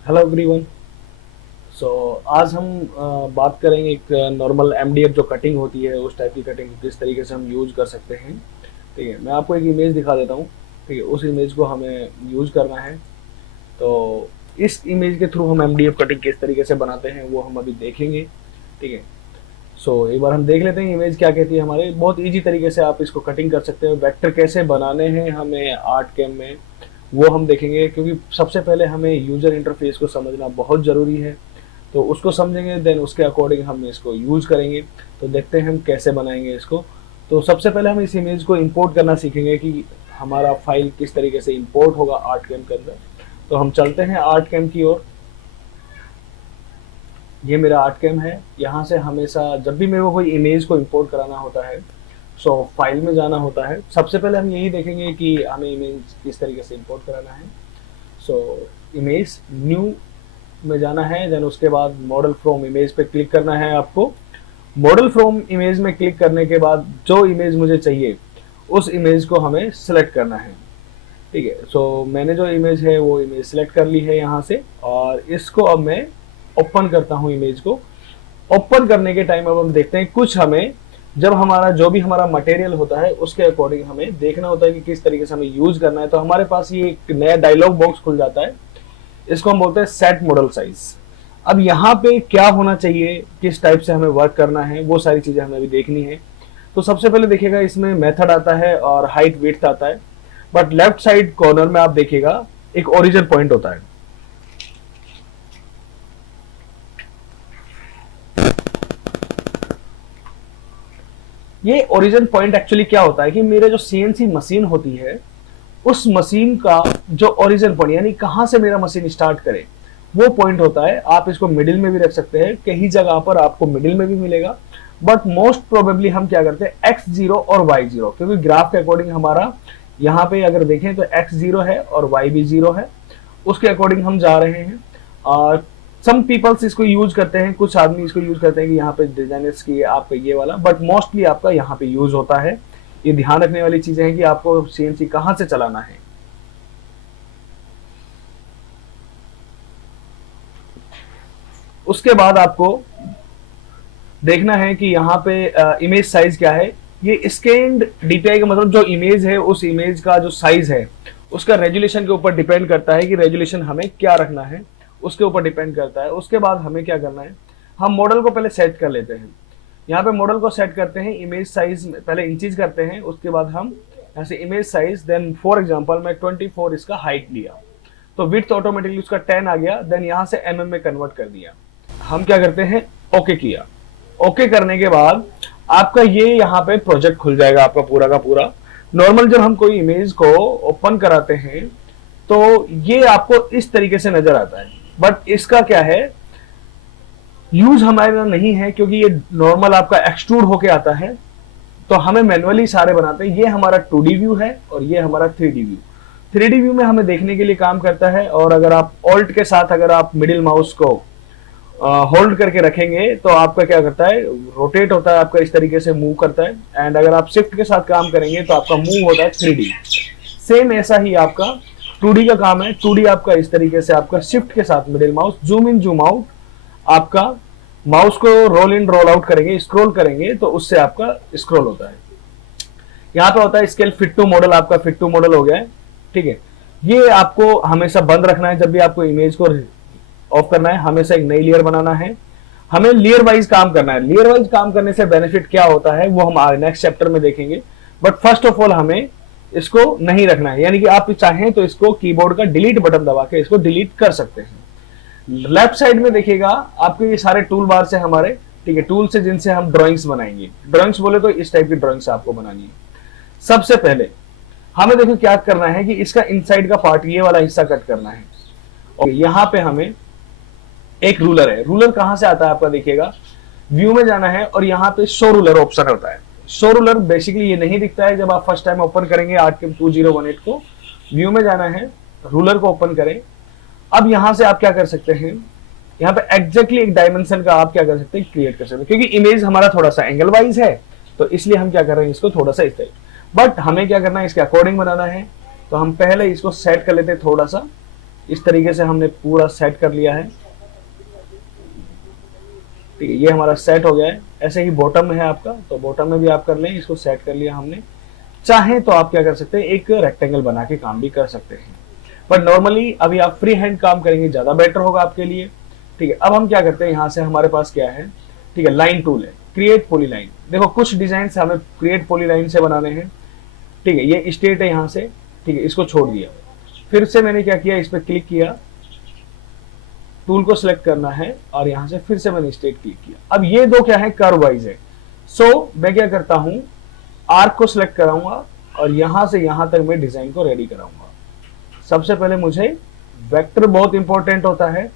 Hello everyone. सो आज हम बात करेंगे एक नॉर्मल एमडीएफ जो कटिंग होती है उस टाइप की कटिंग किस तरीके से हम यूज कर सकते हैं। ठीक है, मैं आपको एक इमेज दिखा देता हूँ। ठीक है, उस इमेज को हमें यूज करना है। तो इस इमेज के थ्रू हम एमडीएफ कटिंग किस तरीके से बनाते हैं वो हम अभी देखेंगे। ठीक है, सो एक बार हम देख लेते हैं इमेज क्या कहती है। हमारे बहुत इजी तरीके से आप इसको कटिंग कर सकते हैं। वेक्टर कैसे बनाने हैं हमें आर्ट कैम में वो हम देखेंगे, क्योंकि सबसे पहले हमें यूजर इंटरफेस को समझना बहुत ज़रूरी है। तो उसको समझेंगे देन उसके अकॉर्डिंग हम इसको यूज करेंगे। तो देखते हैं हम कैसे बनाएंगे इसको। तो सबसे पहले हम इस इमेज को इंपोर्ट करना सीखेंगे कि हमारा फाइल किस तरीके से इंपोर्ट होगा आर्ट कैम के अंदर। तो हम चलते हैं आर्ट कैम की ओर। ये मेरा आर्ट कैम है। यहाँ से हमेशा जब भी मेरे को कोई इमेज को इंपोर्ट कराना होता है सो फाइल में जाना होता है। सबसे पहले हम यही देखेंगे कि हमें इमेज किस तरीके से इंपोर्ट कराना है। सो इमेज न्यू में जाना है, देन उसके बाद मॉडल फ्रॉम इमेज पे क्लिक करना है आपको। मॉडल फ्रॉम इमेज में क्लिक करने के बाद जो इमेज मुझे चाहिए उस इमेज को हमें सिलेक्ट करना है। ठीक है, सो मैंने जो इमेज है वो इमेज सिलेक्ट कर ली है यहाँ से, और इसको अब मैं ओपन करता हूँ इमेज को। ओपन करने के टाइम अब हम देखते हैं कुछ हमें जब हमारा जो भी हमारा मटेरियल होता है उसके अकॉर्डिंग हमें देखना होता है कि किस तरीके से हमें यूज करना है। तो हमारे पास ये एक नया डायलॉग बॉक्स खुल जाता है। इसको हम बोलते हैं सेट मॉडल साइज। अब यहाँ पे क्या होना चाहिए, किस टाइप से हमें वर्क करना है, वो सारी चीजें हमें अभी देखनी है। तो सबसे पहले देखिएगा इसमें मेथड आता है और हाइट विड्थ आता है, बट लेफ्ट साइड कॉर्नर में आप देखिएगा एक ओरिजिन पॉइंट होता है। ये ओरिजिन पॉइंट एक्चुअली क्या होता है कि मेरे जो सीएनसी मशीन होती है उस मशीन का जो ओरिजिन पॉइंट यानी कहां से मेरा मशीन स्टार्ट करे वो पॉइंट होता है। आप इसको मिडिल में भी रख सकते हैं, कई जगह पर आपको मिडिल में भी मिलेगा, बट मोस्ट प्रोबेबली हम क्या करते हैं एक्स जीरो और वाई जीरो, क्योंकि ग्राफ के अकॉर्डिंग हमारा यहाँ पे अगर देखें तो एक्स जीरो है और वाई भी जीरो है, उसके अकॉर्डिंग हम जा रहे हैं। और सम पीपल्स इसको यूज करते हैं, कुछ आदमी इसको यूज करते हैं कि यहाँ पे डिजाइनर्स की आपका ये वाला, बट मोस्टली आपका यहाँ पे यूज होता है। ये ध्यान रखने वाली चीजें हैं कि आपको सीएनसी कहां से चलाना है। उसके बाद आपको देखना है कि यहाँ पे इमेज साइज क्या है। ये स्कैन्ड डीपीआई का मतलब जो इमेज है उस इमेज का जो साइज है उसका रेजुलेशन के ऊपर डिपेंड करता है कि रेजुलेशन हमें क्या रखना है, उसके ऊपर डिपेंड करता है। उसके बाद हमें क्या करना है, हम मॉडल को पहले सेट कर लेते हैं। यहाँ पे मॉडल को सेट करते हैं, इमेज साइज पहले इंचीज करते हैं, उसके बाद हम यहाँ से image size, then for example मैं 24 इसका हाइट लिया तो विड्थ ऑटोमेटिकली उसका 10 आ गया, देन यहाँ से एमएम में कन्वर्ट कर दिया। हम क्या करते हैं ओके किया। ओके करने के बाद आपका ये यहाँ पे प्रोजेक्ट खुल जाएगा आपका पूरा का पूरा। नॉर्मल जब हम कोई इमेज को ओपन कराते हैं तो ये आपको इस तरीके से नजर आता है, बट इसका क्या है यूज हमारे नहीं है, क्योंकि ये नॉर्मल आपका एक्सट्रूड होके आता है। तो हमें मैनुअली सारे बनाते हैं। ये हमारा 2D व्यू है और ये हमारा 3D व्यू। 3D व्यू में हमें देखने के लिए काम करता है, और अगर आप ऑल्ट के साथ अगर आप मिडिल माउस को होल्ड करके रखेंगे तो आपका क्या करता है रोटेट होता है, आपका इस तरीके से मूव करता है। एंड अगर आप शिफ्ट के साथ काम करेंगे तो आपका मूव होता है 3D। सेम ऐसा ही आपका 2D का काम है। 2D आपका इस तरीके से आपका शिफ्ट के साथ middle mouse zoom in zoom out, आपका माउस को रोल इन रोल आउट करेंगे, स्क्रॉल करेंगे तो उससे आपका स्क्रॉल होता है। यहाँ पे होता है स्केल फिट टू मॉडल, आपका फिट टू मॉडल हो गया है। ठीक है, ये आपको हमेशा बंद रखना है। जब भी आपको इमेज को ऑफ करना है हमेशा एक नई लेयर बनाना है। हमें लेयर वाइज काम करना है। लेयर वाइज काम करने से बेनिफिट क्या होता है वो हम नेक्स्ट चैप्टर में देखेंगे, बट फर्स्ट ऑफ ऑल हमें इसको नहीं रखना है। यानी कि आप चाहें तो इसको कीबोर्ड का डिलीट बटन दबा के इसको डिलीट कर सकते हैं। लेफ्ट साइड में देखिएगा आपके ये सारे टूल बार से हमारे, ठीक है, टूल से जिनसे हम ड्राइंग्स बनाएंगे। ड्राइंग्स बोले तो इस टाइप की ड्राइंग्स आपको बनानी है। सबसे पहले हमें देखो क्या करना है कि इसका इनसाइड का पार्ट ये वाला हिस्सा कट करना है। और यहाँ पे हमें एक रूलर है। रूलर कहां से आता है आपका देखिएगा, व्यू में जाना है और यहाँ पे शो रूलर ऑप्शन होता है। शो रूलर बेसिकली ये नहीं दिखता है जब आप फर्स्ट टाइम ओपन करेंगे आर्टकेम 2018 को। व्यू में जाना है, रूलर को ओपन करें। अब यहां से आप क्या कर सकते हैं, यहाँ पे एग्जैक्टली एक डायमेंशन का आप क्या कर सकते हैं क्रिएट कर सकते हैं, क्योंकि इमेज हमारा थोड़ा सा एंगल वाइज है तो इसलिए हम क्या कर रहे हैं इसको थोड़ा सा इस टाइप। बट हमें क्या करना है इसके अकॉर्डिंग बनाना है। तो हम पहले इसको सेट कर लेते हैं थोड़ा सा इस तरीके से हमने पूरा सेट कर लिया है। ठीक है, ये हमारा सेट हो गया है। ऐसे ही बॉटम में है आपका, तो बॉटम में भी आप कर लें, इसको सेट कर लिया हमने। चाहे तो आप क्या कर सकते हैं, एक रेक्टेंगल बना के काम भी कर सकते हैं, पर नॉर्मली अभी आप फ्री हैंड काम करेंगे ज्यादा बेटर होगा आपके लिए। ठीक है, अब हम क्या करते हैं, यहाँ से हमारे पास क्या है, ठीक है, लाइन टूल है, क्रिएट पॉलीलाइन। देखो कुछ डिजाइन हमें क्रिएट पॉलीलाइन से बनाने हैं। ठीक है, ये स्टेट है यहाँ से, ठीक है, इसको छोड़ दिया। फिर से मैंने क्या किया, इस पर क्लिक किया, टूल को सिलेक्ट करना है और यहां से फिर से मैंने स्टेट क्लिक किया। अब ये दो क्या है, कर्व वाइज है। सो मैं क्या करता हूं, आर्क को सिलेक्ट कराऊंगा और यहां से यहां तक मैं डिजाइन को रेडी कराऊंगा। सबसे पहले मुझे वेक्टर बहुत इंपॉर्टेंट होता है,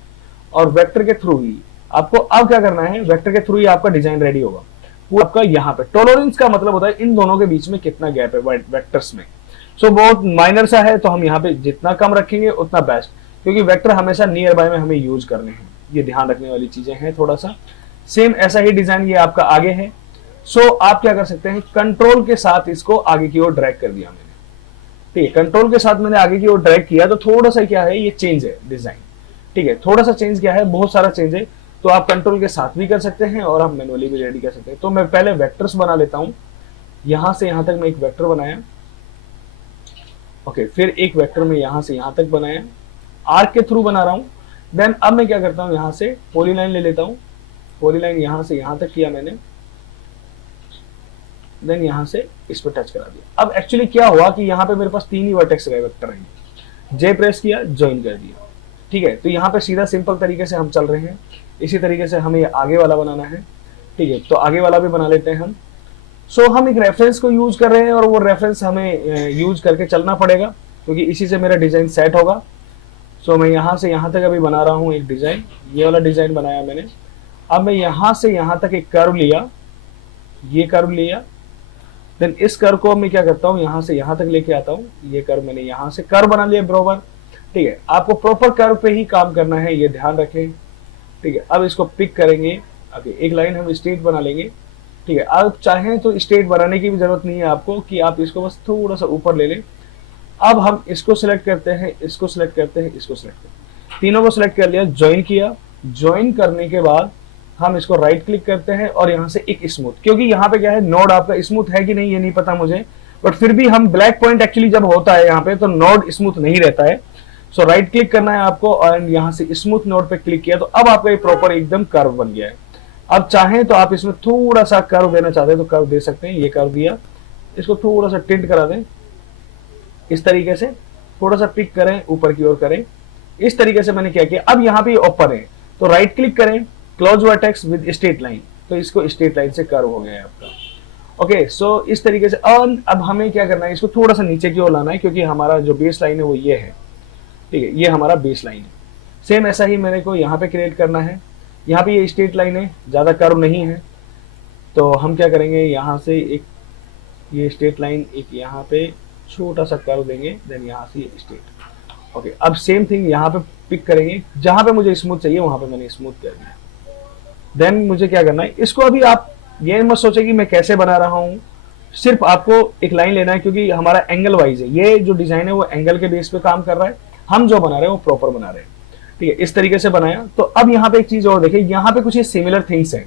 और वेक्टर के थ्रू ही आपको अब क्या करना है, वेक्टर के थ्रू ही आपका डिजाइन रेडी होगा। वो आपका यहाँ पे टॉलरेंस का मतलब होता है इन दोनों के बीच में कितना गैप है वेक्टर्स में। सो बहुत माइनर सा है, तो हम यहाँ पे जितना कम रखेंगे उतना बेस्ट, क्योंकि वेक्टर हमेशा नियर बाय में हमें यूज करने हैं, ये ध्यान रखने वाली चीजें हैं थोड़ा सा। सेम ऐसा ही डिजाइन ये आपका आगे है। सो आप क्या कर सकते हैं, कंट्रोल के साथ इसको आगे की ओर ड्रैग कर दिया मैंने। ठीक है, कंट्रोल के साथ मैंने आगे की ओर ड्रैग किया, तो थोड़ा सा क्या है, ये चेंज है डिजाइन। ठीक है, थोड़ा सा चेंज क्या है, बहुत सारा चेंज है, तो आप कंट्रोल के साथ भी कर सकते हैं और आप मैनुअली भी रेडी कर सकते हैं। तो मैं पहले वेक्टर्स बना लेता हूं, यहां से यहां तक मैं एक वेक्टर बनाया। ओके, फिर एक वेक्टर में यहां से यहां तक बनाया, आर्क के थ्रू बना रहा हूं। देन अब मैं क्या करता हूं, यहां से पॉलीलाइन ले लेता हूं, पॉलीलाइन यहां से यहां तक किया मैंने, देन यहां से इस पर टच करा दिया। अब एक्चुअली क्या हुआ कि यहां पे मेरे पास 3 ही वर्टेक्स रहे वेक्टर हैं, जे प्रेस किया, ज्वाइन कर दिया। ठीक है, तो यहाँ पे सीधा सिंपल तरीके से हम चल रहे हैं। इसी तरीके से हमें आगे वाला बनाना है। ठीक है, तो आगे वाला भी बना लेते हैं हम। सो हम एक रेफरेंस को यूज कर रहे हैं और वो रेफरेंस हमें यूज करके चलना पड़ेगा, क्योंकि इसी से मेरा डिजाइन सेट होगा। सो मैं यहाँ से यहाँ तक अभी बना रहा हूँ एक डिजाइन, ये वाला डिजाइन बनाया मैंने। अब मैं यहाँ से यहाँ तक एक कर्व लिया, ये कर्व लिया, देन इस कर्व को मैं क्या करता हूँ, यहाँ से यहाँ तक लेके आता हूँ। ये कर्व मैंने यहाँ से कर्व बना लिया बराबर। ठीक है, आपको प्रॉपर कर्व पे ही काम करना है, ये ध्यान रखें। ठीक है, अब इसको पिक करेंगे, अभी एक लाइन हम स्ट्रेट बना लेंगे। ठीक है, आप चाहें तो स्ट्रेट बनाने की भी जरूरत नहीं है आपको, कि आप इसको बस थोड़ा सा ऊपर ले लें। अब हम इसको सिलेक्ट करते हैं, इसको सिलेक्ट करते हैं, इसको सिलेक्ट करते हैं, तीनों को सिलेक्ट कर लिया, ज्वाइन किया। ज्वाइन करने के बाद हम इसको राइट क्लिक करते हैं और यहाँ से एक स्मूथ, क्योंकि यहाँ पे क्या है, नोड आपका स्मूथ है कि नहीं ये नहीं पता मुझे, बट फिर भी हम ब्लैक पॉइंट एक्चुअली जब होता है यहाँ पे तो नोड स्मूथ नहीं रहता है। सो राइट क्लिक करना है आपको और यहाँ से स्मूथ नोड पे क्लिक किया, तो अब आपका ये प्रॉपर एकदम कर्व बन गया है। अब चाहें तो आप इसमें थोड़ा सा कर्व देना चाहते हैं तो कर्व दे सकते हैं, ये कर्व दिया, इसको थोड़ा सा टिल्ट करा दें, इस तरीके से थोड़ा सा पिक करें, ऊपर की ओर करें। इस तरीके से मैंने क्या किया, अब यहाँ पे ओपन है तो राइट क्लिक करें, close vertex with straight line, तो इसको स्ट्रेट लाइन से कर्व हो गया है आपका। ओके, सो इस तरीके से। और अब हमें क्या करना है, इसको थोड़ा सा नीचे की ओर लाना है, क्योंकि हमारा जो बेस लाइन है वो ये है। ठीक है, ये हमारा बेस लाइन है। सेम ऐसा ही मेरे को यहाँ पे क्रिएट करना है। यहाँ पे ये स्ट्रेट लाइन है, ज्यादा कर्व नहीं है, तो हम क्या करेंगे, यहाँ से एक ये स्ट्रेट लाइन, एक यहाँ पे छोटा सा कर्व देंगे, देन यहाँ से स्ट्रेट। ओके, अब सेम थिंग यहाँ पे पिक करेंगे, जहां पे मुझे स्मूथ चाहिए वहां पे मैंने स्मूथ कर दिया। देन मुझे क्या करना है, इसको अभी आप ये मत सोचे कि मैं कैसे बना रहा हूँ, सिर्फ आपको एक लाइन लेना है, क्योंकि हमारा एंगल वाइज है, ये जो डिजाइन है वो एंगल के बेस पे काम कर रहा है, हम जो बना रहे हैं वो प्रॉपर बना रहे हैं। ठीक है, इस तरीके से बनाया। तो अब यहाँ पे एक चीज और देखिए, यहाँ पे कुछ ये सिमिलर थिंग्स हैं।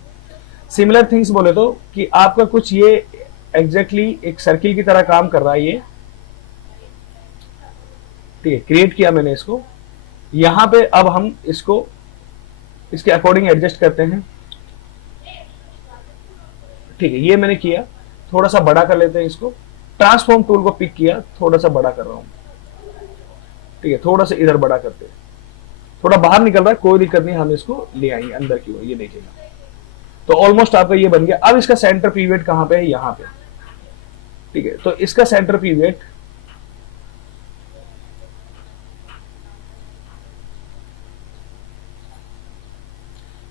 सिमिलर थिंग्स बोले तो कि आपका कुछ ये एग्जैक्टली एक सर्किल की तरह काम कर रहा है ये। ठीक है, क्रिएट किया मैंने इसको, यहाँ पे अब हम इसको इसके अकॉर्डिंग एडजस्ट करते हैं। ठीक है, ये मैंने किया, थोड़ा सा बड़ा कर लेते हैं इसको। ट्रांसफॉर्म टूल को पिक किया, थोड़ा सा बड़ा कर रहा हूं। ठीक है, थोड़ा सा इधर बड़ा करते हैं, थोड़ा बाहर निकल रहा है, कोई दिक्कत नहीं, हम इसको ले आएंगे अंदर की ओर, ये देखेगा। तो ऑलमोस्ट आपका ये बन गया। अब इसका सेंटर पीवियट कहां पे है, यहाँ पे। ठीक है, तो इसका सेंटर पीवियट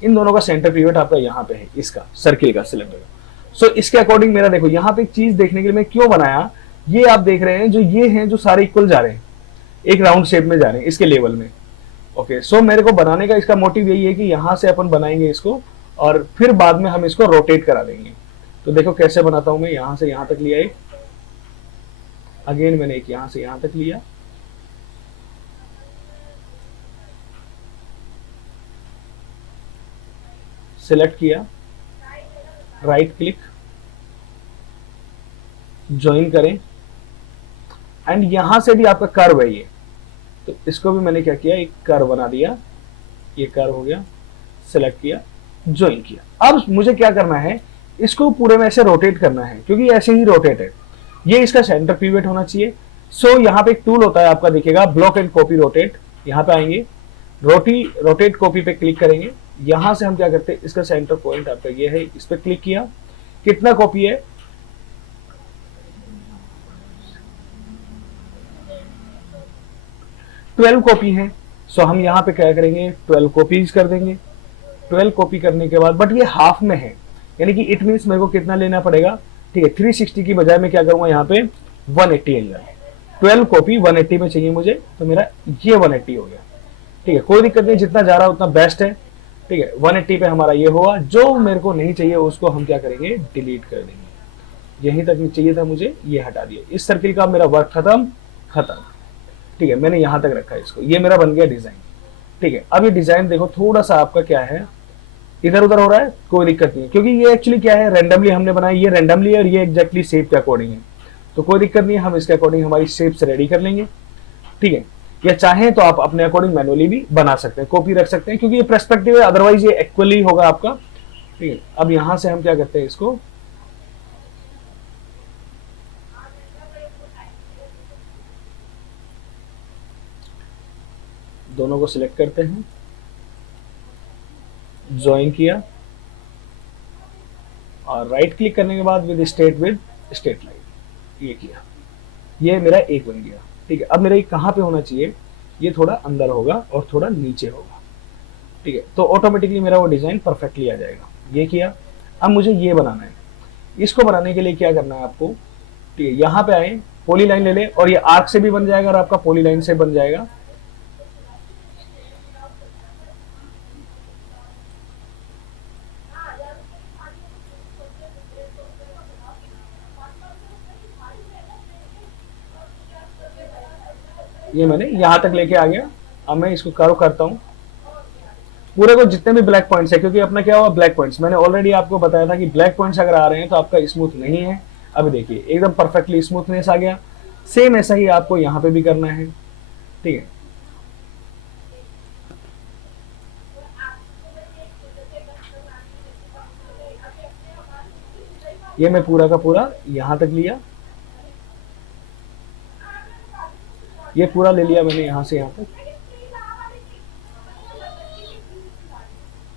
इन दोनों का सेंटर पीवियट आपका यहाँ पे है, इसका सर्किल का, सिलेंडर का। सो इसके अकॉर्डिंग मेरा देखो, यहाँ पे एक चीज देखने के लिए मैं क्यों बनाया, ये आप देख रहे हैं जो ये हैं जो सारे इक्वल जा रहे हैं, एक राउंड शेप में जा रहे हैं इसके लेवल में। ओके, सो मेरे को बनाने का इसका मोटिव यही है कि यहां से अपन बनाएंगे इसको और फिर बाद में हम इसको रोटेट करा देंगे। तो देखो कैसे बनाता हूं मैं, यहां से यहां तक लिया एक, अगेन मैंने एक यहां से यहां तक लिया, सिलेक्ट किया, राइट क्लिक, ज्वाइन करें, एंड यहां से भी आपका कर्व है ये, तो इसको भी मैंने क्या किया, एक कर्व बना दिया, ये कर्व हो गया, सिलेक्ट किया, ज्वाइन किया। अब मुझे क्या करना है, इसको पूरे में ऐसे रोटेट करना है, क्योंकि ऐसे ही रोटेट है, ये इसका सेंटर पिवट होना चाहिए। सो यहाँ पे एक टूल होता है आपका, दिखेगा ब्लॉक एंड कॉपी रोटेट, यहाँ पे आएंगे, रोटेट कॉपी पे क्लिक करेंगे, यहां से हम क्या करते हैं, इसका सेंटर पॉइंट आपका ये है, इस पे क्लिक किया, कितना कॉपी है, 12 कॉपी है। सो हम यहाँ पे क्या करेंगे, 12 कॉपीज कर देंगे। 12 कॉपी करने के बाद, बट ये हाफ में है, यानी कि इट मीन्स मेरे को कितना लेना पड़ेगा, ठीक है, 360 की बजाय मैं क्या करूंगा, यहाँ पे 180 लेगा। 12 कॉपी 180 में चाहिए मुझे, तो मेरा ये 180 हो गया, ठीक है, कोई दिक्कत नहीं, जितना जा रहा है उतना बेस्ट है, ठीक है। 180 पे हमारा ये हुआ, जो मेरे को नहीं चाहिए उसको हम क्या करेंगे, डिलीट कर देंगे। यहीं तक चाहिए था मुझे, ये हटा दिया, इस सर्किल का मेरा वर्क खत्म, ठीक है, मैंने यहां तक रखा है इसको, ये मेरा बन गया डिजाइन, ठीक है। अब ये डिजाइन देखो थोड़ा सा आपका क्या है, इधर उधर हो रहा है, कोई दिक्कत नहीं है, क्योंकि ये एक्चुअली क्या है, रैंडमली हमने बनाया, ये रैंडमली है और ये एग्जैक्टली शेप के अकॉर्डिंग है, तो कोई दिक्कत नहीं है, हम इसके अकॉर्डिंग हमारी शेप्स रेडी कर लेंगे, ठीक है। या चाहें तो आप अपने अकॉर्डिंग मैनुअली भी बना सकते हैं, कॉपी रख सकते हैं, क्योंकि ये पर्सपेक्टिव है, अदरवाइज ये इक्वली होगा आपका, ठीक है। अब यहां से हम क्या करते हैं, इसको दोनों को सिलेक्ट करते हैं, ज्वाइन किया, और राइट क्लिक करने के बाद विद स्ट्रेट लाइन, ये किया, ये मेरा एक बन गया, ठीक है। अब मेरा एक कहां पे होना चाहिए, ये थोड़ा अंदर होगा और थोड़ा नीचे होगा, ठीक है, तो ऑटोमेटिकली मेरा वो डिजाइन परफेक्टली आ जाएगा। ये किया, अब मुझे ये बनाना है, इसको बनाने के लिए क्या करना है आपको, ठीक है, यहां पे आए, पॉली लाइन ले ले, और ये आर्क से भी बन जाएगा और आपका पॉली लाइन से बन जाएगा, ये मैंने यहां तक लेके आ गया। अब मैं इसको कर्व करता हूं, पूरे को जितने भी ब्लैक पॉइंट्स है, क्योंकि अपना क्या हुआ, ब्लैक पॉइंट्स मैंने ऑलरेडी आपको बताया था कि ब्लैक पॉइंट्स अगर आ रहे हैं तो आपका स्मूथ नहीं है। अभी देखिए एकदम परफेक्टली स्मूथनेस आ गया, सेम ऐसा ही आपको यहां पे भी करना है, ठीक है। ये मैं पूरा का पूरा यहां तक लिया, ये पूरा ले लिया मैंने यहां से यहां तक,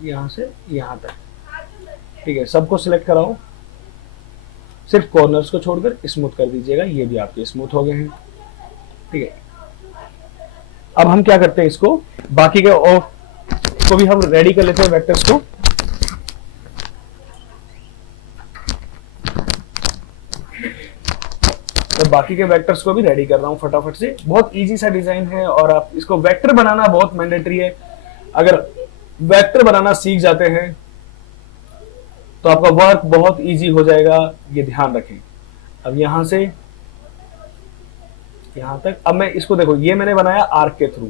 यहां से यहां तक, ठीक है। सबको सिलेक्ट कराओ, सिर्फ कॉर्नर्स को छोड़कर स्मूथ कर दीजिएगा, ये भी आपके स्मूथ हो गए हैं, ठीक है। अब हम क्या करते हैं, इसको बाकी के और को भी हम रेडी कर लेते हैं, वेक्टर्स को। तो बाकी के वेक्टर्स को भी रेडी कर रहा हूं फटाफट से, बहुत इजी सा डिजाइन है, और आप इसको वेक्टर बनाना बहुत मैंडेटरी है। अगर वेक्टर बनाना सीख जाते हैं तो आपका वर्क बहुत इजी हो जाएगा, ये ध्यान रखें। अब यहां से यहां तक, अब मैं इसको देखो, ये मैंने बनाया आर्क के थ्रू,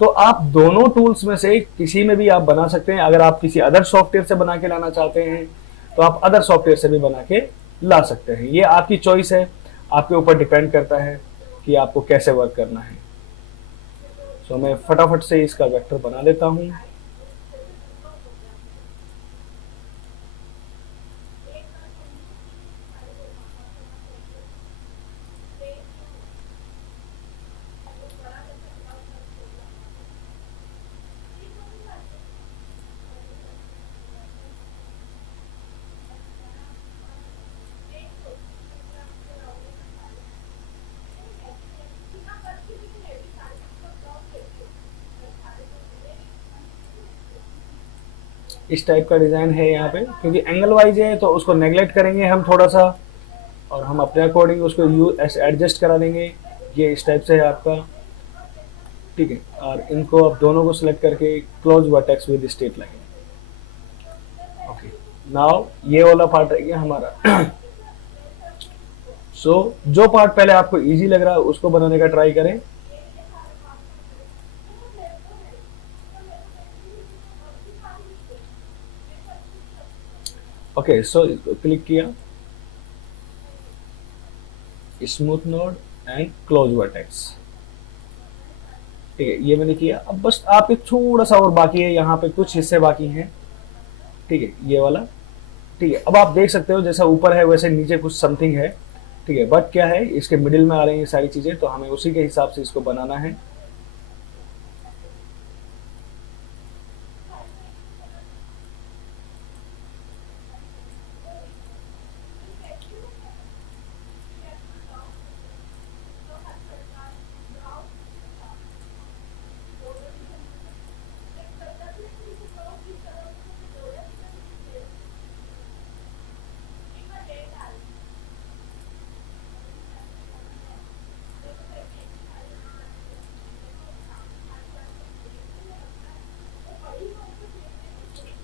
तो आप दोनों टूल्स में से किसी में भी आप बना सकते हैं। अगर आप किसी अदर सॉफ्टवेयर से बना के लाना चाहते हैं तो आप अदर सॉफ्टवेयर से भी बना के ला सकते हैं, ये आपकी चॉइस है, आपके ऊपर डिपेंड करता है कि आपको कैसे वर्क करना है। तो मैं फटाफट से इसका वेक्टर बना लेता हूं। इस टाइप का डिजाइन है यहाँ पे, क्योंकि एंगल वाइज है तो उसको नेग्लेक्ट करेंगे हम थोड़ा सा, और हम अपने अकॉर्डिंग उसको एडजस्ट करा देंगे। ये इस टाइप से है आपका, ठीक है। और इनको आप दोनों को सिलेक्ट करके close vertex with straight line, okay. Now ये वाला पार्ट रह गया हमारा। सो जो पार्ट पहले आपको इजी लग रहा है उसको बनाने का ट्राई करें। ओके, सो क्लिक किया, smooth node and close vertex. ठीक है, ये मैंने किया। अब बस आप एक थोड़ा सा और बाकी है, यहाँ पे कुछ हिस्से बाकी हैं। ठीक है, ये वाला। ठीक है, अब आप देख सकते हो जैसा ऊपर है वैसे नीचे कुछ समथिंग है। ठीक है, बट क्या है, इसके मिडिल में आ रही हैं ये सारी चीजें, तो हमें उसी के हिसाब से इसको बनाना है।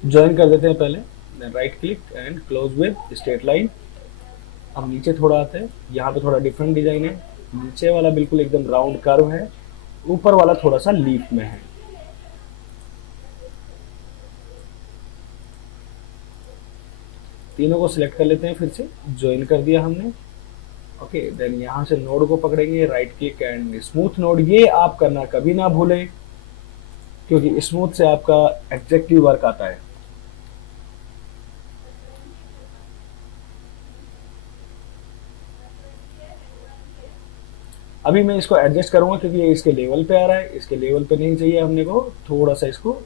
ज्वाइन कर देते हैं पहले, then right click and close with straight line. अब नीचे थोड़ा आते हैं, यहाँ पे थोड़ा डिफरेंट डिजाइन है। नीचे वाला बिल्कुल एकदम राउंड कर्व है, ऊपर वाला थोड़ा सा लीफ में है। तीनों को सिलेक्ट कर लेते हैं, फिर से ज्वाइन कर दिया हमने। ओके, देन यहाँ से नोड को पकड़ेंगे, right click and smooth node. ये आप करना कभी ना भूलें, क्योंकि स्मूथ से आपका एग्जैक्टिव वर्क आता है। अभी मैं इसको एडजस्ट करूंगा क्योंकि ये इसके लेवल पे आ रहा है, इसके लेवल पे नहीं चाहिए हमने को, थोड़ा सा इसको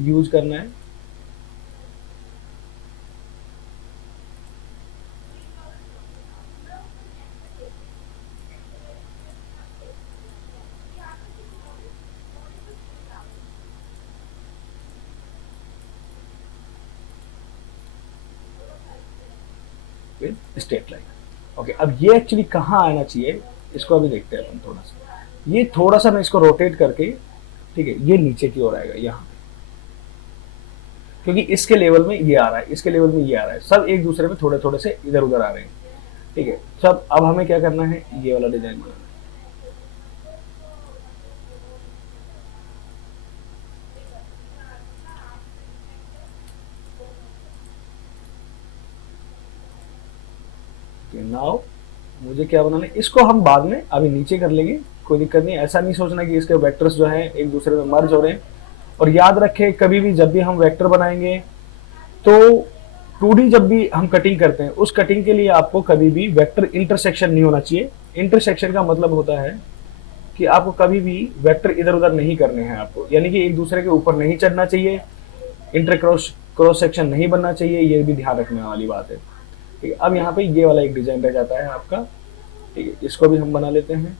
यूज करना है। With straight line. ओके, अब ये एक्चुअली कहाँ आना चाहिए, इसको अभी देखते हैं अपन थोड़ा सा। ये थोड़ा सा मैं इसको रोटेट करके, ठीक है, ये नीचे की ओर आएगा यहाँ, क्योंकि इसके लेवल में ये आ रहा है, इसके लेवल में ये आ रहा है, सब एक दूसरे में थोड़े थोड़े से इधर उधर आ रहे हैं। ठीक है, सब अब हमें क्या करना है, ये वाला डिजाइन बनाना है। नाउ मुझे क्या बनाना है, इसको हम बाद में अभी नीचे कर लेंगे, कोई दिक्कत नहीं। ऐसा नहीं सोचना कि इसके वेक्टर्स जो हैं एक दूसरे में मर्ज हो रहे हैं। और याद रखें, कभी भी जब भी हम वेक्टर बनाएंगे तो 2D जब भी हम कटिंग करते हैं, उस कटिंग के लिए आपको कभी भी वेक्टर इंटरसेक्शन नहीं होना चाहिए। इंटरसेक्शन का मतलब होता है कि आपको कभी भी वेक्टर इधर उधर नहीं करने हैं आपको, यानी कि एक दूसरे के ऊपर नहीं चढ़ना चाहिए, इंटर क्रॉस क्रॉस सेक्शन नहीं बनना चाहिए, ये भी ध्यान रखने वाली बात है। ठीक है, अब यहाँ पे ये वाला एक डिजाइन रह जाता है आपका। ठीक है, इसको भी हम बना लेते हैं।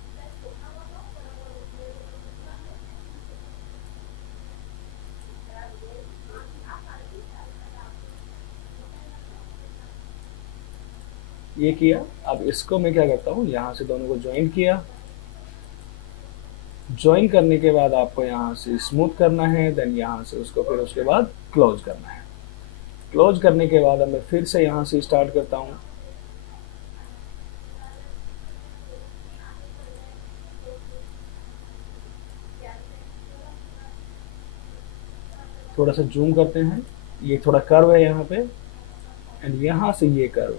ये किया, अब इसको मैं क्या करता हूँ, यहाँ से दोनों को ज्वाइन किया। ज्वाइन करने के बाद आपको यहाँ से स्मूथ करना है, देन यहाँ से उसको फिर उसके बाद क्लोज करना है। क्लोज करने के बाद अब मैं फिर से यहाँ से स्टार्ट करता हूँ। थोड़ा सा जूम करते हैं, ये थोड़ा कर्व है यहाँ पे, एंड यहाँ से ये कर्व।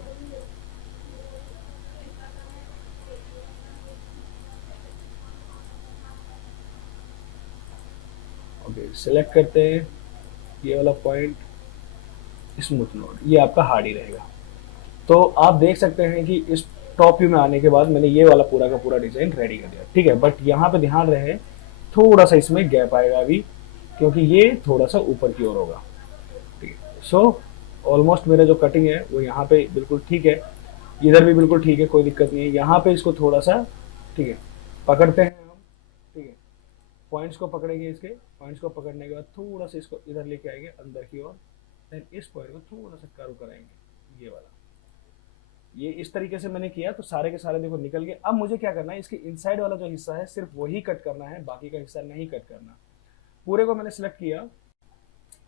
ओके, सिलेक्ट करते हैं ये वाला पॉइंट, स्मूथ नोड, ये आपका हार्ड ही रहेगा। तो आप देख सकते हैं कि इस टॉप व्यू में आने के बाद मैंने ये वाला पूरा का पूरा डिजाइन रेडी कर दिया। ठीक है, बट यहाँ पे ध्यान रहे, थोड़ा सा इसमें गैप आएगा अभी, क्योंकि ये थोड़ा सा ऊपर की ओर होगा। ठीक है, सो ऑलमोस्ट मेरा जो कटिंग है वो यहाँ पे बिल्कुल ठीक है, इधर भी बिल्कुल ठीक है, कोई दिक्कत नहीं है। यहाँ पे इसको थोड़ा सा, ठीक है, पकड़ते हैं हम। ठीक है, पॉइंट्स को पकड़ेंगे, इसके पॉइंट्स को पकड़ने के बाद थोड़ा सा इसको इधर लेके आएंगे अंदर की ओर, देन इस पॉइंट को थोड़ा सा कर्व कराएंगे, ये वाला। ये इस तरीके से मैंने किया तो सारे के सारे देखो निकल गए। अब मुझे क्या करना है, इसके इनसाइड वाला जो हिस्सा है सिर्फ वही कट करना है, बाकी का हिस्सा नहीं कट करना। पूरे को मैंने सिलेक्ट किया।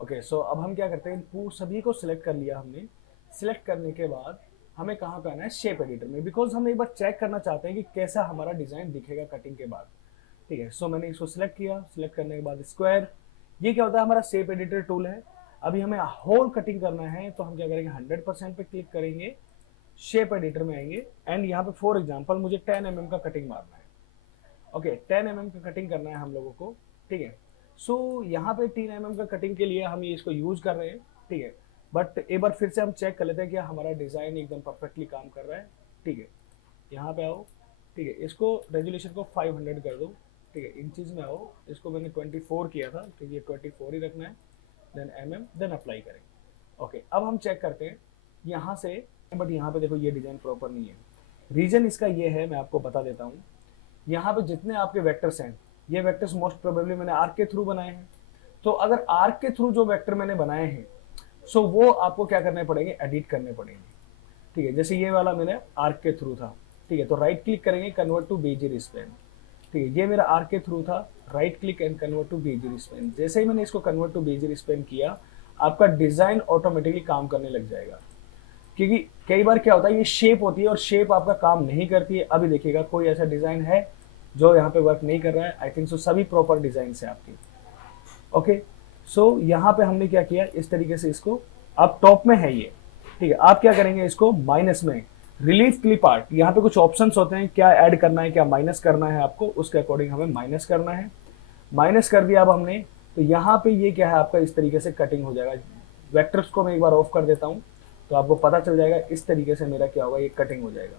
ओके, सो अब हम क्या करते हैं, सभी को सिलेक्ट कर लिया हमने। सिलेक्ट करने के बाद हमें कहाँ पे आना है, शेप एडिटर में, बिकॉज हम एक बार चेक करना चाहते हैं कि कैसा हमारा डिजाइन दिखेगा कटिंग के बाद। ठीक है, सो मैंने इसको सिलेक्ट किया। सिलेक्ट करने के बाद स्क्वायर, ये क्या होता है, हमारा शेप एडिटर टूल है। अभी हमें होल कटिंग करना है तो हम क्या करेंगे, 100% पे क्लिक करेंगे, शेप एडिटर में आएंगे एंड यहाँ पे फॉर एग्जांपल मुझे 10 mm का कटिंग मारना है। ओके 10 mm का कटिंग करना है हम लोगों को, ठीक है। सो यहाँ पे 3 mm का कटिंग के लिए हम ये इसको यूज कर रहे हैं, ठीक है। बट एक बार फिर से हम चेक कर लेते हैं कि हमारा डिजाइन एकदम परफेक्टली काम कर रहा है, ठीक है। यहाँ पे आओ, ठीक है, इसको रेजोल्यूशन को 500 कर दो, ठीक है। इंचेस में आओ, इसको मैंने 24 किया था, तो ये 24 ही रखना है, देन देन अप्लाई करेंगे। ओके अब हम चेक करते हैं यहाँ से, बट यहाँ पे देखो ये डिजाइन प्रॉपर नहीं है। रीजन इसका ये है, मैं आपको बता देता हूँ। यहाँ पे जितने आपके वेक्टर्स हैं, ये वेक्टर्स मोस्ट प्रोबेबली मैंने आर्क के थ्रू बनाए हैं। तो अगर आर्क के थ्रू जो वेक्टर मैंने बनाए हैं, सो वो आपको क्या करने पड़ेंगे, एडिट करने पड़ेंगे, ठीक है। जैसे ये वाला मैंने आर्क के थ्रू था, ठीक है, तो राइट क्लिक करेंगे, कन्वर्ट टू बेजियर स्पैन, ठीक है। ये मेरा आर्क के थ्रू था, right click and convert to Bezier span. जैसे ही मैंने इसको कन्वर्ट टू बेजियर स्पैन किया, आपका डिजाइन ऑटोमेटिकली काम करने लग जाएगा। क्योंकि कई बार क्या होता है, ये शेप होती है और शेप आपका काम नहीं करती है। अभी देखिएगा कोई ऐसा डिजाइन है जो यहाँ पे वर्क नहीं कर रहा है, आई थिंक सो सभी प्रॉपर डिजाइन है आपकी। ओके सो यहाँ पे हमने क्या किया, इस तरीके से इसको, अब टॉप में है ये, ठीक है। आप क्या करेंगे, इसको माइनस में रिलीफ क्लिप आर्ट, यहाँ पे कुछ ऑप्शंस होते हैं, क्या ऐड करना है क्या माइनस करना है आपको, उसके अकॉर्डिंग हमें माइनस करना है। माइनस कर दिया अब हमने, तो यहाँ पे ये क्या है आपका, इस तरीके से कटिंग हो जाएगा। वेक्टर्स को मैं एक बार ऑफ कर देता हूँ तो आपको पता चल जाएगा, इस तरीके से मेरा क्या होगा, ये कटिंग हो जाएगा।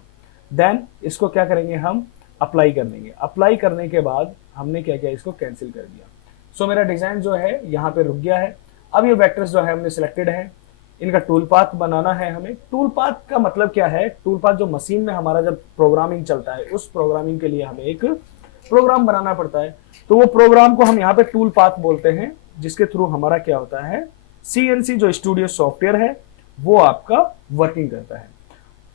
देन इसको क्या करेंगे, हम अप्लाई कर देंगे। अप्लाई करने के बाद हमने क्या किया, इसको कैंसिल कर दिया। सो मेरा डिजाइन जो है यहाँ पे रुक गया है। अब ये वेक्टर्स जो है हमने सिलेक्टेड है, इनका टूल पाथ बनाना है हमें। टूल पाथ का मतलब क्या है, टूल पाथ जो मशीन में हमारा जब प्रोग्रामिंग चलता है, उस प्रोग्रामिंग के लिए हमें एक प्रोग्राम बनाना पड़ता है। तो वो प्रोग्राम को हम यहाँ पे टूल पाथ बोलते हैं, जिसके थ्रू हमारा क्या होता है, CNC जो स्टूडियो सॉफ्टवेयर है वो आपका वर्किंग करता है।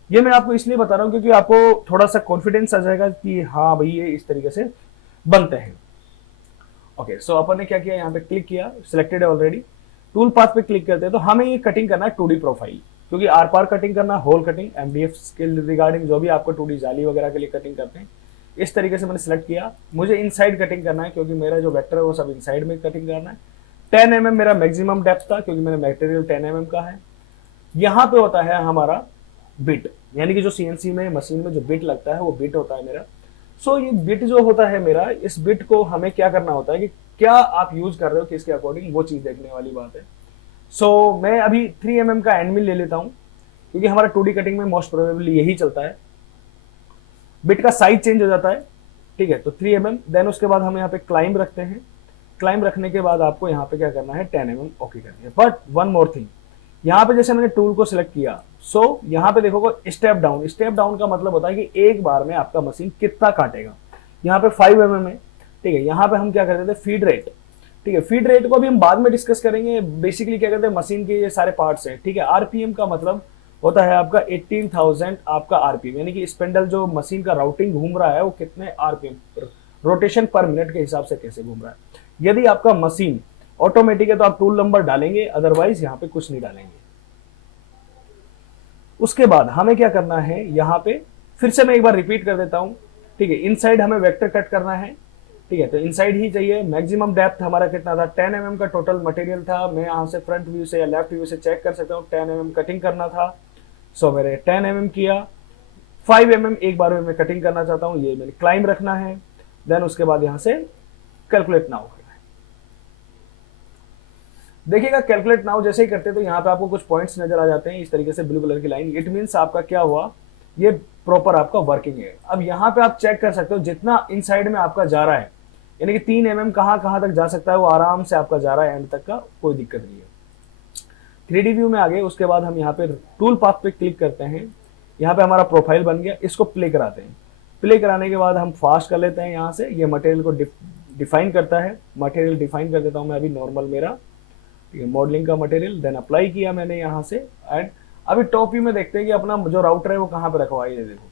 ये मैं आपको इसलिए बता रहा हूँ क्योंकि आपको थोड़ा सा कॉन्फिडेंस आ जाएगा कि हाँ भाई ये इस तरीके से बनते हैं। ओके सो अपन ने क्या किया, यहाँ पे क्लिक किया, सिलेक्टेड है ऑलरेडी। टूल पाथ पे क्लिक करते हैं तो हमें ये कटिंग करना है 2D प्रोफाइल, क्योंकि आर पार कटिंग करना, होल कटिंग, MDF के रिगार्डिंग जो भी आपको 2D जाली वगैरह के लिए कटिंग करते हैं। इस तरीके से मैंने सिलेक्ट किया। मुझे इनसाइड कटिंग करना है क्योंकि मेरा जो वेक्टर है वो सब इनसाइड में कटिंग करना है। 10 mm मेरा मैक्सिमम डेप्थ था क्योंकि मेरा मटेरियल 10 mm का है। यहाँ पे होता है हमारा बिट, यानी कि जो CNC में मशीन में जो बिट लगता है वो बिट होता है मेरा। सो ये बिट जो होता है मेरा, इस बिट को हमें क्या करना होता है कि क्या आप यूज कर रहे हो किसके अकॉर्डिंग, वो चीज देखने वाली बात है। सो मैं अभी 3 mm का एंड मिल ले लेता हूं क्योंकि हमारा 2D कटिंग में मोस्ट प्रोबेबली यही चलता है। बिट का साइज चेंज हो जाता है, ठीक है, तो 3 mm। देन उसके बाद हम यहाँ पे क्लाइंब रखते हैं। क्लाइंब रखने के बाद आपको यहाँ पे क्या करना है, 10 mm ओके करनी है। बट वन मोर थिंग, यहाँ पे जैसे मैंने टूल को सिलेक्ट किया, सो यहाँ पे देखोगे स्टेप डाउन। स्टेप डाउन का मतलब होता है कि एक बार में आपका मशीन कितना काटेगा। यहाँ पे 5 mm है, ठीक है। यहाँ पे हम क्या करते थे, फीड रेट, ठीक है। फीड रेट को अभी हम बाद में डिस्कस करेंगे। बेसिकली क्या करते हैं, मशीन के ये सारे पार्ट्स हैं, ठीक है। RPM का मतलब होता है आपका 18,000 आपका RPM, यानी कि स्पिंडल जो मशीन का राउटिंग घूम रहा है वो कितने RPM, रोटेशन पर मिनट के हिसाब से कैसे घूम रहा है। यदि आपका मशीन ऑटोमेटिक है तो आप टूल नंबर डालेंगे, अदरवाइज यहाँ पे कुछ नहीं डालेंगे। उसके बाद हमें क्या करना है, यहाँ पे फिर से मैं एक बार रिपीट कर देता हूं, ठीक है। इनसाइड हमें वेक्टर कट करना है, ठीक है, तो इनसाइड ही चाहिए। मैक्सिमम डेप्थ हमारा कितना था, 10 mm का टोटल मटेरियल था। मैं यहाँ से फ्रंट व्यू से या लेफ्ट व्यू से चेक कर सकता हूँ, 10 mm कटिंग करना था। सो मैंने 10 mm किया। 5 mm एक बार में मैं कटिंग करना चाहता हूँ, ये मैंने क्लाइंब रखना है। देन उसके बाद यहाँ से कैलकुलेट नाउ करना है। देखिएगा कैलकुलेट नाउ जैसे ही करते तो यहाँ पे आपको कुछ पॉइंट्स नजर आ जाते हैं, इस तरीके से ब्लू कलर की लाइन। इट मीन्स आपका क्या हुआ, ये प्रॉपर आपका वर्किंग है। अब यहाँ पे आप चेक कर सकते हो जितना इनसाइड में आपका जा रहा है, यानी कि 3 mm कहाँ तक जा सकता है, वो आराम से आपका जा रहा है एंड तक का, कोई दिक्कत नहीं है। 3D व्यू में आ गए, उसके बाद हम यहाँ पे टूल पाथ पे क्लिक करते हैं। यहाँ पे हमारा प्रोफाइल बन गया, इसको प्ले कराते हैं। प्ले कराने के बाद हम फास्ट कर लेते हैं। यहाँ से ये मटेरियल को डिफाइन करता है, मटेरियल डिफाइन कर देता हूँ मैं अभी नॉर्मल मेरा, ठीक है, मॉडलिंग का मटेरियल। देन अप्लाई किया मैंने यहाँ से एंड अभी टॉप व्यू में देखते हैं कि अपना जो राउटर है वो कहाँ पे रखा हुआ है। ये देखो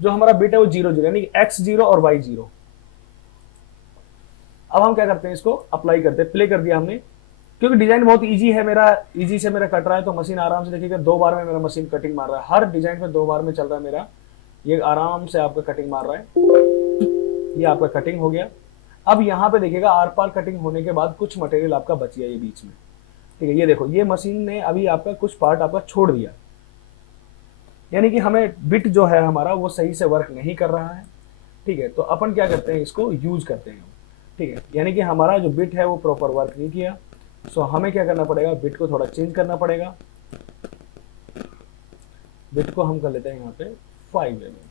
जो हमारा बिट है वो 0 यानी कि X0 और Y0। अब हम क्या करते हैं, इसको अप्लाई करते हैं। प्ले कर दिया हमने, क्योंकि डिजाइन बहुत इजी है मेरा, इजी से मेरा कट रहा है तो मशीन आराम से, देखिएगा 2 बार में मेरा मशीन कटिंग मार रहा है। हर डिजाइन में 2 बार में चल रहा है मेरा, ये आराम से आपका कटिंग मार रहा है। ये आपका कटिंग हो गया। अब यहाँ पे देखिएगा आर पार कटिंग होने के बाद कुछ मटेरियल आपका बच गया ये बीच में। ठीक है, ये देखो ये मशीन ने अभी आपका कुछ पार्ट आपका छोड़ दिया, यानी कि हमें बिट जो है हमारा वो सही से वर्क नहीं कर रहा है। ठीक है, तो अपन क्या करते हैं, इसको यूज करते हैं। ठीक है, यानी कि हमारा जो बिट है वो प्रॉपर वर्क नहीं किया, सो हमें क्या करना पड़ेगा, बिट को थोड़ा चेंज करना पड़ेगा। बिट को हम कर लेते हैं यहाँ पे 5 mm।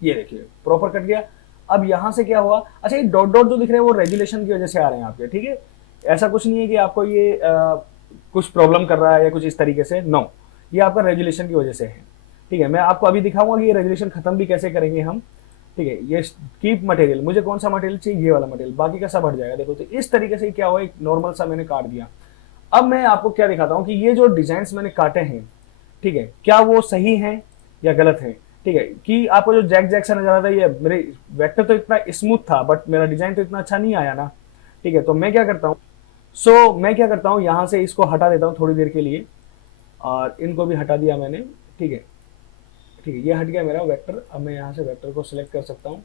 ये देखिए प्रॉपर कट गया। अब यहां से क्या हुआ, अच्छा ये डॉट डॉट जो दिख रहे हैं वो रेजुलेशन की वजह से आ रहे हैं आपके। ठीक है, ऐसा कुछ नहीं है कि आपको ये कुछ प्रॉब्लम कर रहा है या कुछ इस तरीके से, नो, ये आपका रेजुलेशन की वजह से है। ठीक है, मैं आपको अभी दिखाऊंगा कि ये रेजुलेशन खत्म भी कैसे करेंगे हम। ठीक है, ये कीप मटेरियल, मुझे कौन सा मटेरियल चाहिए, ये वाला मटेरियल, बाकी का सब हट जाएगा। देखो तो इस तरीके से क्या हुआ, एक नॉर्मल सा मैंने काट दिया। अब मैं आपको क्या दिखाता हूं कि ये जो डिजाइन मैंने काटे हैं, ठीक है, क्या वो सही है या गलत है। ठीक है, कि आपको जो जैक जैक सा नजर आता है, ये मेरे वेक्टर तो इतना स्मूथ था बट मेरा डिजाइन तो इतना अच्छा नहीं आया ना। ठीक है, तो मैं क्या करता हूँ, मैं क्या करता हूँ, यहां से इसको हटा देता हूँ थोड़ी देर के लिए, और इनको भी हटा दिया मैंने। ठीक है, ठीक है, ये हट गया मेरा वेक्टर। अब मैं यहाँ से वेक्टर को सिलेक्ट कर सकता हूँ।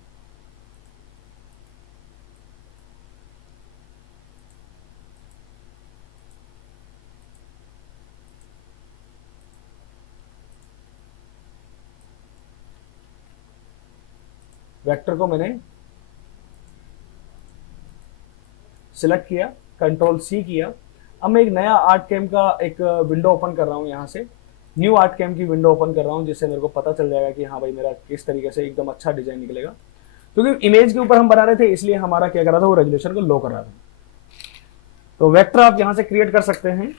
वेक्टर को मैंने सिलेक्ट किया, कंट्रोल सी किया। अब मैं एक नया आर्ट कैम का एक विंडो ओपन कर रहा हूँ, यहाँ से न्यू आर्ट कैम की विंडो ओपन कर रहा हूँ, जिससे मेरे को पता चल जाएगा कि हाँ भाई मेरा किस तरीके से एकदम अच्छा डिजाइन निकलेगा। क्योंकि इमेज के ऊपर हम बना रहे थे, इसलिए हमारा क्या कर रहा था, वो रेजुलेशन को लो कर रहा था। तो वेक्टर आप यहां से क्रिएट कर सकते हैं।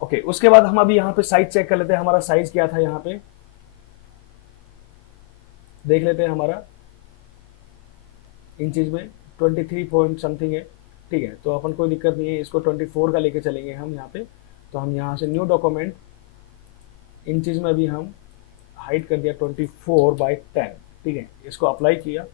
ओके, उसके बाद हम अभी यहाँ पे साइज चेक कर लेते हैं, हमारा साइज क्या था, यहाँ पे देख लेते हैं। हमारा इंचेज में 23 पॉइंट समथिंग है। ठीक है, तो अपन कोई दिक्कत नहीं है, इसको 24 का लेके चलेंगे हम यहाँ पे। तो हम यहाँ से न्यू डॉक्यूमेंट, इंचेज में अभी हम हाइट कर दिया 24/10। ठीक है, इसको अप्लाई किया।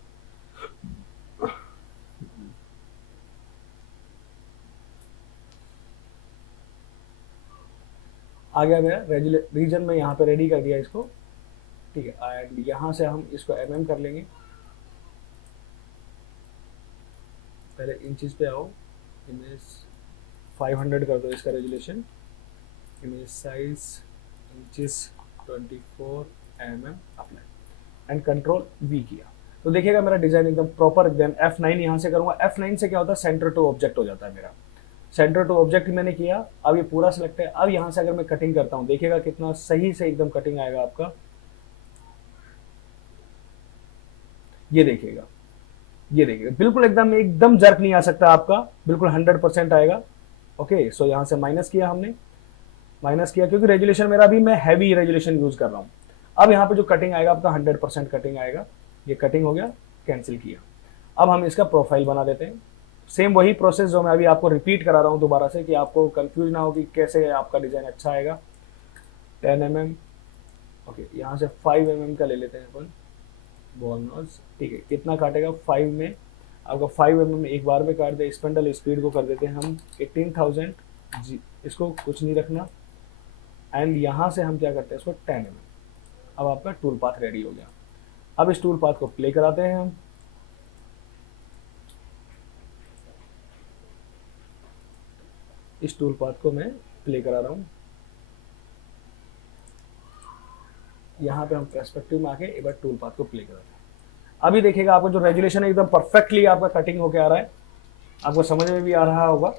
आ गया मेरा रीजन में यहाँ पे रेडी कर दिया इसको। ठीक है, एंड यहाँ से हम इसको कर लेंगे। पहले इंचेस पे आओ, इमेज 500 कर दो इसका resolution, image size inches 24 apply and control we किया। तो देखिएगा मेरा डिजाइन एकदम प्रॉपर। देन F9 यहाँ से करूंगा। F9 से क्या होता है, सेंटर टू ऑब्जेक्ट हो जाता है मेरा। सेंटर टू ऑब्जेक्ट मैंने किया, अब ये पूरा सिलेक्ट है। अब यहाँ से अगर मैं कटिंग करता हूँ, देखिएगा कितना सही से एकदम कटिंग आएगा आपका। ये देखिएगा, ये देखिएगा बिल्कुल एकदम एकदम जर्क नहीं आ सकता आपका, बिल्कुल 100% आएगा। ओके, सो यहाँ से माइनस किया हमने, माइनस किया क्योंकि रेजुलेशन मेरा अभी मैं हैवी रेजुलेशन यूज कर रहा हूँ। अब यहाँ पे जो कटिंग आएगा आपका 100% कटिंग आएगा। ये कटिंग हो गया, कैंसिल किया। अब हम इसका प्रोफाइल बना देते हैं। सेम वही प्रोसेस जो मैं अभी आपको रिपीट करा रहा हूँ दोबारा से, कि आपको कंफ्यूज ना हो कि कैसे आपका डिजाइन अच्छा आएगा। 10 mm, ओके, यहाँ से 5 mm का ले लेते हैं अपन बॉल नोज। ठीक है, कितना काटेगा 5 में आपका 5 mm एक बार में काट दे। स्पेंडल स्पीड को कर देते हैं हम 18,000 जी, इसको कुछ नहीं रखना। एंड यहाँ से हम क्या करते हैं, इसको 10 mm। अब आपका टूल पाथ रेडी हो गया। अब इस टूल पाथ को प्ले कराते हैं हम। इस टूल पाथ को मैं प्ले करा रहा हूँ। यहाँ पे हम पर्सपेक्टिव में आके एक बार टूल पाथ को प्ले कराते हैं। अभी देखिएगा आपको जो रेजुलेशन है एकदम परफेक्टली आपका कटिंग होके आ रहा है, आपको समझ में भी आ रहा होगा।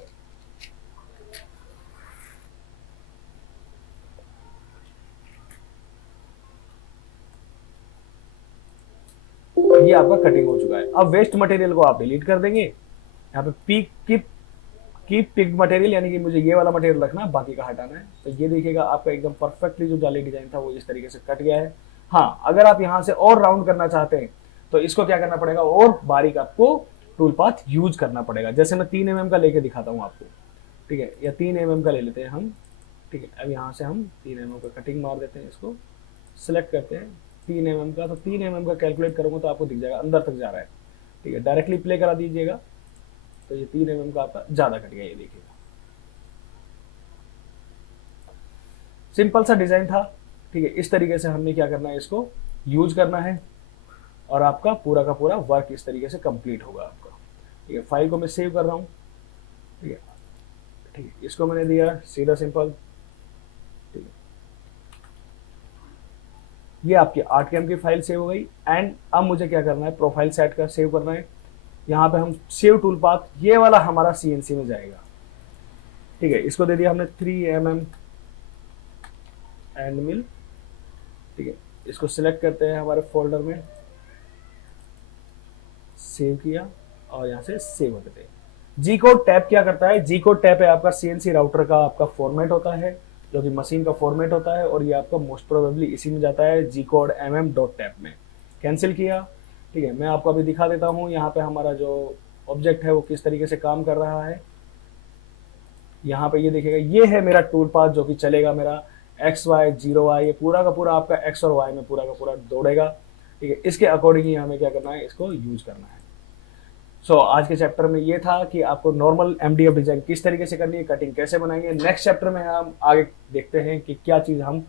ये आपका कटिंग हो चुका है। अब वेस्ट मटेरियल को आप डिलीट कर देंगे। यहाँ पे पीक कीप पिक्ड मटेरियल, यानी कि मुझे ये वाला मटेरियल रखना है, बाकी का हटाना है। तो ये देखिएगा आपका एकदम परफेक्टली जो जाली डिजाइन था वो इस तरीके से कट गया है। हाँ, अगर आप यहाँ से और राउंड करना चाहते हैं तो इसको क्या करना पड़ेगा, और बारीक आपको टूल पाथ यूज करना पड़ेगा। जैसे मैं 3 mm का लेके दिखाता हूँ आपको। ठीक है, या 3 mm का ले लेते हैं हम। ठीक है, अब यहाँ से हम 3 mm का कटिंग मार देते हैं, इसको सिलेक्ट करते हैं 3 mm का। तो 3 mm का कैलकुलेट करूंगा तो आपको दिख जाएगा अंदर तक जा रहा है। ठीक है, डायरेक्टली प्ले करा दीजिएगा तो ये 3 mm का आपका ज्यादा कट गया, ये देखिएगा। सिंपल सा डिजाइन था, ठीक है। इस तरीके से हमने क्या करना है, इसको यूज करना है और आपका पूरा का पूरा वर्क इस तरीके से कंप्लीट होगा आपका, ठीक है। फाइल को मैं सेव कर रहा हूँ, ठीक है, ठीक है। इसको मैंने दिया सीधा सिंपल, ठीक है। ये आपकी आर्टकैम की फाइल सेव हो गई। एंड अब मुझे क्या करना है, प्रोफाइल सेट का सेव करना है। यहाँ पे हम सेव टूल पाथ, ये वाला हमारा सीएनसी में जाएगा, ठीक है। इसको दे दिया हमने 3mm एंड मिल, ठीक है। इसको सिलेक्ट करते हैं हमारे फोल्डर में, सेव किया और यहाँ से सेव हो देते हैं। जी कोड टैब क्या करता है, जी कोड टैब है आपका सीएनसी राउटर का आपका फॉर्मेट होता है, जो कि मशीन का फॉर्मेट होता है, और ये आपका मोस्ट प्रोबेबली इसी में जाता है, जी कोड mm.टैब में। कैंसिल किया, ठीक है। मैं आपको अभी दिखा देता हूँ यहाँ पे हमारा जो ऑब्जेक्ट है वो किस तरीके से काम कर रहा है। यहाँ पे ये देखिएगा, ये है मेरा टूल पाथ जो कि चलेगा मेरा एक्स वाई 0y, ये पूरा का पूरा आपका एक्स और वाई में पूरा का पूरा दौड़ेगा, ठीक है। इसके अकॉर्डिंग ही हमें क्या करना है, इसको यूज करना है। सो आज के चैप्टर में ये था कि आपको नॉर्मल एमडीएफ डिजाइन किस तरीके से करनी है, कटिंग कैसे बनाएंगे। नेक्स्ट चैप्टर में हम आगे देखते हैं कि क्या चीज़ हम